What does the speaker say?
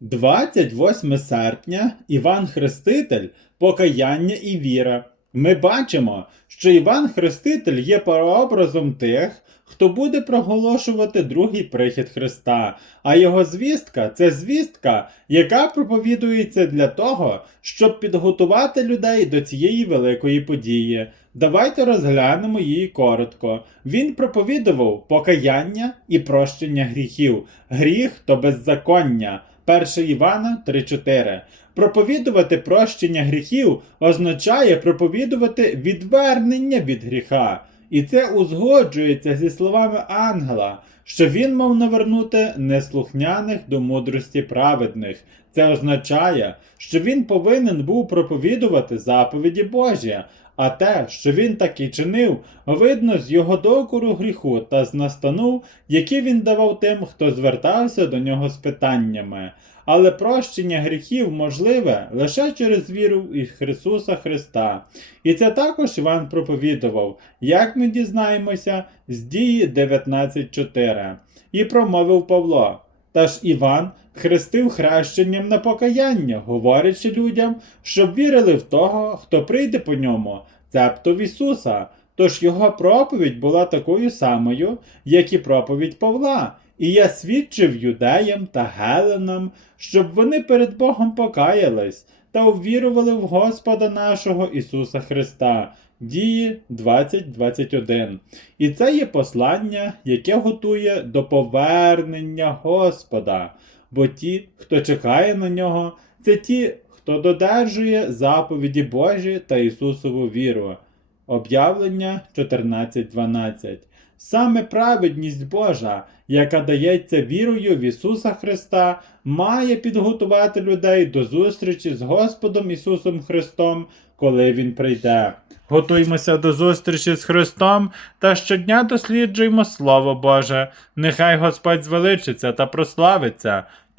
28 серпня Іван Хреститель, покаяння і віра. Ми бачимо, що Іван Хреститель є прообразом тих, хто буде проголошувати другий прихід Христа, а його звістка це звістка, яка проповідується для того, щоб підготувати людей до цієї великої події. Давайте розглянемо її коротко. Він проповідував покаяння і прощення гріхів. Гріх то беззаконня. 1 Івана 3.4. Проповідувати прощення гріхів означає проповідувати відвернення від гріха. І це узгоджується зі словами ангела, що він мав навернути неслухняних до мудрості праведних. Це означає, що він повинен був проповідувати заповіді Божі, а те, що він так і чинив, видно з його докору гріху та з настанов, які він давав тим, хто звертався до нього з питаннями. Але прощення гріхів можливе лише через віру в Ісуса Христа. І це також Іван проповідував, як ми дізнаємося з дії 19.4. І промовив Павло. Та ж Іван хрестив хрещенням на покаяння, говорячи людям, щоб вірили в того, хто прийде по ньому, цебто в Ісуса. Тож його проповідь була такою самою, як і проповідь Павла. І я свідчив юдеям та геленам, щоб вони перед Богом покаялись та увірували в Господа нашого Ісуса Христа. Дії 20.21. І це є послання, яке готує до повернення Господа. Бо ті, хто чекає на нього, це ті, хто додержує заповіді Божі та Ісусову віру. Об'явлення 14.12. Саме праведність Божа, яка дається вірою в Ісуса Христа, має підготувати людей до зустрічі з Господом Ісусом Христом, коли Він прийде. Готуймося до зустрічі з Христом та щодня досліджуємо Слово Боже. Нехай Господь звеличиться та прославиться